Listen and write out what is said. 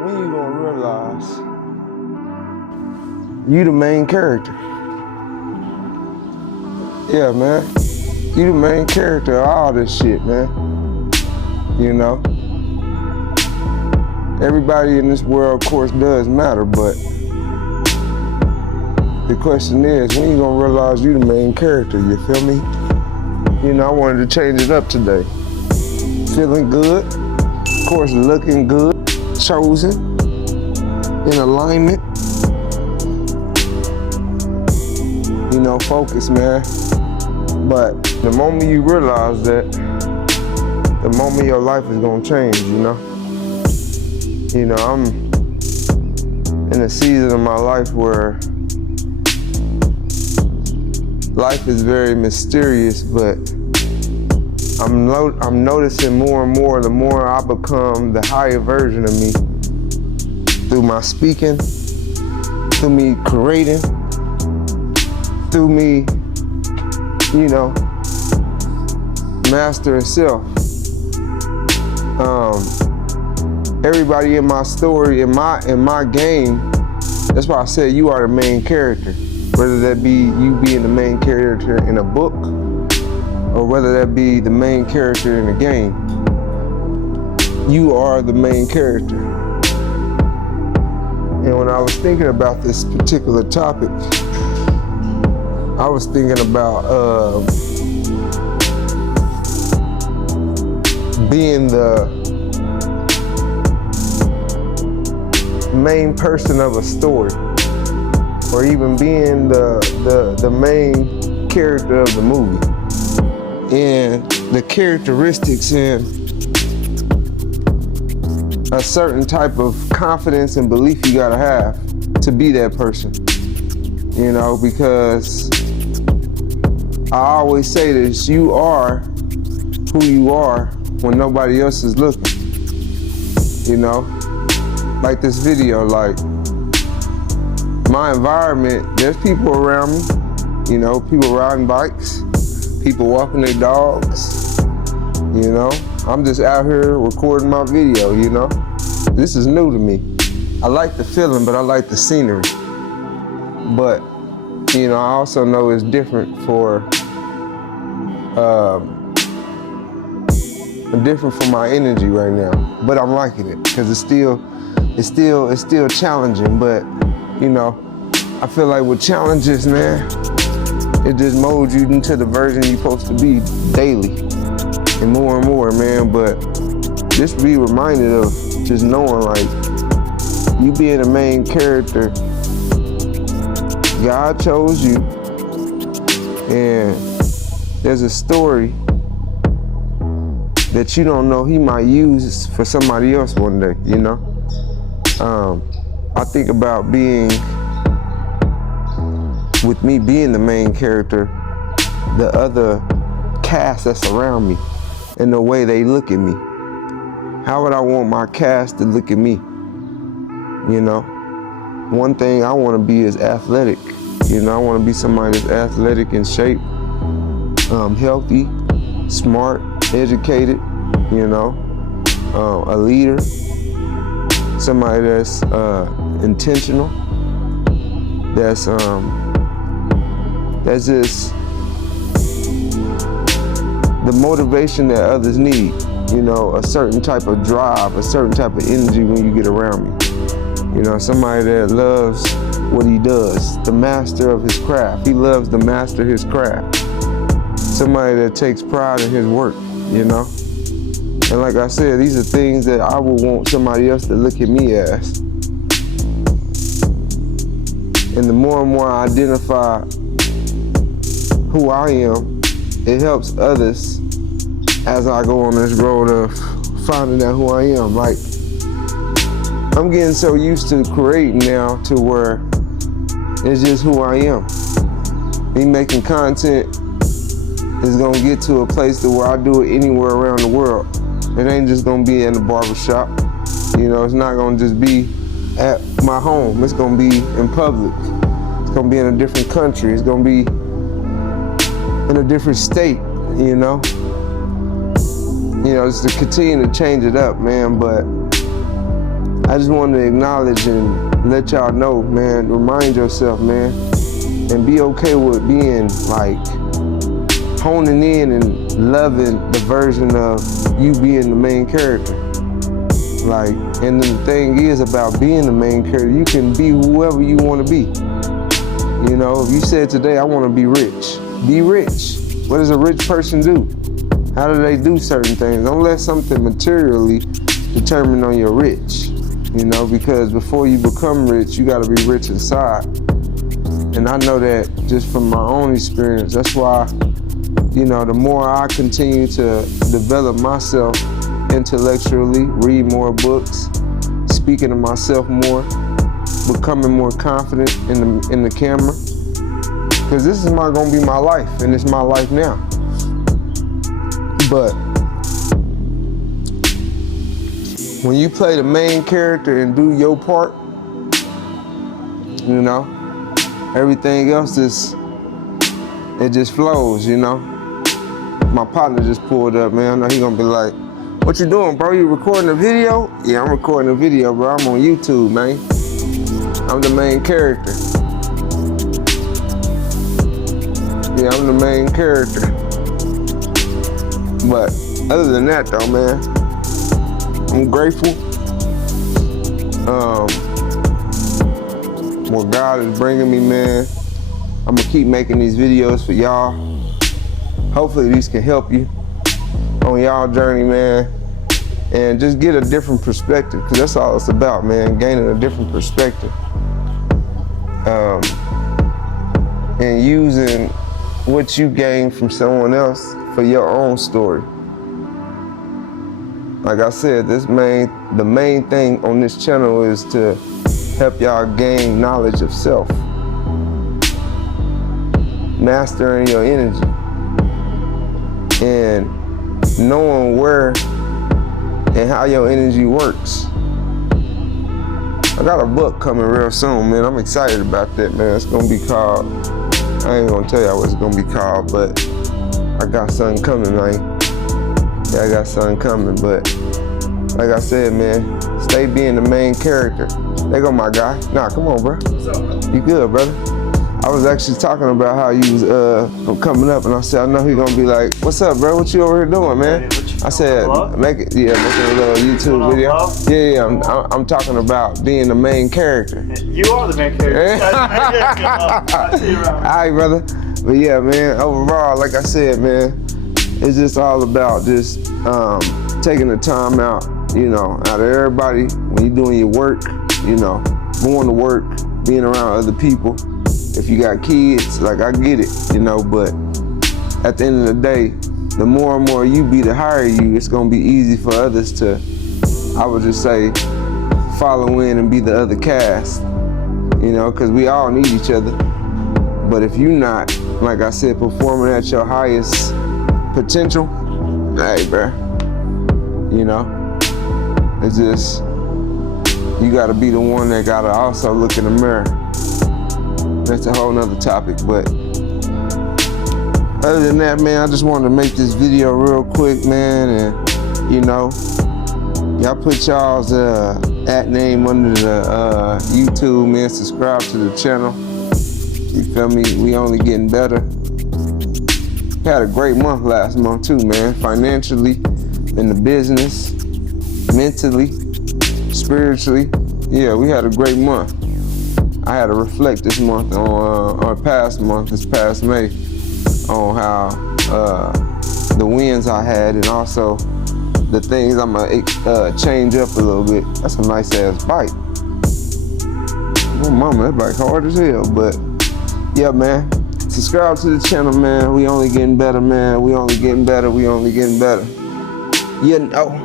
when you gonna realize you the main character? Yeah, man. You the main character of all this shit, man. You know? Everybody in this world, of course, does matter, but the question is, when you gonna realize you the main character, you feel me? You know, I wanted to change it up today. Feeling good, of course, looking good, chosen, in alignment. You know, focus, man. But the moment you realize that, the moment your life is gonna change, you know? You know, I'm in a season of my life where life is very mysterious, but I'm noticing more and more, the more I become the higher version of me through my speaking, through me creating, through me, you know, mastering self. Everybody in my story, in my game, that's why I said you are the main character. Whether that be you being the main character in a book, or whether that be the main character in a game, you are the main character. And when I was thinking about this particular topic, I was thinking about being the main person of a story, or even being the main character of the movie. And the characteristics and a certain type of confidence and belief you gotta have to be that person. You know, because I always say this, you are who you are when nobody else is looking. You know, like this video, like my environment, there's people around me, you know, people riding bikes, people walking their dogs, you know. I'm just out here recording my video, you know. This is new to me. I like the feeling, but I like the scenery. But, you know, I also know it's different for my energy right now. But I'm liking it, because it's still challenging. But, you know, I feel like with challenges, man, it just molds you into the version you're supposed to be daily and more, man. But just be reminded of just knowing, like, you being the main character, God chose you, and there's a story that you don't know He might use for somebody else one day, you know? I think about with me being the main character, the other cast that's around me and the way they look at me. How would I want my cast to look at me? You know, one thing I want to be is athletic. You know, I want to be somebody that's athletic, in shape, healthy, smart, educated, you know, a leader, somebody that's intentional, that's just the motivation that others need. You know, a certain type of drive, a certain type of energy when you get around me. You know, somebody that loves what he does, the master of his craft. He loves to master his craft. Somebody that takes pride in his work, you know? And like I said, these are things that I would want somebody else to look at me as. And the more and more I identify who I am, it helps others as I go on this road of finding out who I am. Like, I'm getting so used to creating now to where it's just who I am. Me making content is gonna get to a place to where I do it anywhere around the world. It ain't just gonna be in the barbershop. You know, it's not gonna just be at my home. It's gonna be in public. It's gonna be in a different country. It's gonna be in a different state, you know? You know, just to continue to change it up, man. But I just want to acknowledge and let y'all know, man, remind yourself, man, and be okay with being like honing in and loving the version of you being the main character. Like, and the thing is about being the main character, you can be whoever you want to be. You know, if you said today, I want to be rich, be rich. What does a rich person do? How do they do certain things? Don't let something materially determine on your rich, you know, because before you become rich, you got to be rich inside. And I know that just from my own experience. That's why, you know, the more I continue to develop myself intellectually, read more books, speaking to myself more, becoming more confident in the camera, because this is gonna be my life, and it's my life now. But when you play the main character and do your part, you know, everything else it just flows, you know. My partner just pulled up, man. I know he gonna be like, "What you doing, bro? You recording a video?" Yeah, I'm recording a video, bro. I'm on YouTube, man. I'm the main character. Yeah, I'm the main character. But other than that, though, man, I'm grateful. What God is bringing me, man. I'm gonna keep making these videos for y'all. Hopefully these can help you on y'all journey, man, and just get a different perspective, because that's all it's about, man, gaining a different perspective, and using what you gain from someone else for your own story. Like I said, the main thing on this channel is to help y'all gain knowledge of self, mastering your energy, and knowing where and how your energy works. I got a book coming real soon, man. I'm excited about that, man. It's gonna be called, I ain't gonna tell y'all what it's gonna be called, but I got something coming, man. Yeah, I got something coming, but like I said, man, stay being the main character. There go my guy. Nah, come on, bro. What's up, brother? You good, brother? I was actually talking about how you was coming up, and I said, I know he gonna be like, "What's up, bro? What you over here doing, man?" I said, making a little YouTube video. Yeah, I'm talking about being the main character. You are the main character. I see you around. All right, brother. But yeah, man, overall, like I said, man, it's just all about just taking the time out, you know, out of everybody when you're doing your work, you know, going to work, being around other people. If you got kids, like I get it, you know, but at the end of the day, the more and more you be, the higher you, it's gonna be easy for others to, I would just say, follow in and be the other cast, you know, because we all need each other. But if you're not, like I said, performing at your highest potential, hey, bruh, you know, it's just, you gotta be the one that gotta also look in the mirror. That's a whole nother topic, but other than that, man, I just wanted to make this video real quick, man, and you know, y'all put y'all's @ name under the YouTube, man. Subscribe to the channel. You feel me? We only getting better. Had a great month last month too, man. Financially, in the business, mentally, spiritually. Yeah, we had a great month. I had to reflect this month on past month, this past May, on how the wins I had, and also the things I'm gonna change up a little bit. That's a nice ass bike. Oh mama, that bike hard as hell, but yeah, man. Subscribe to the channel, man. We only getting better, man. We only getting better. We only getting better. You know.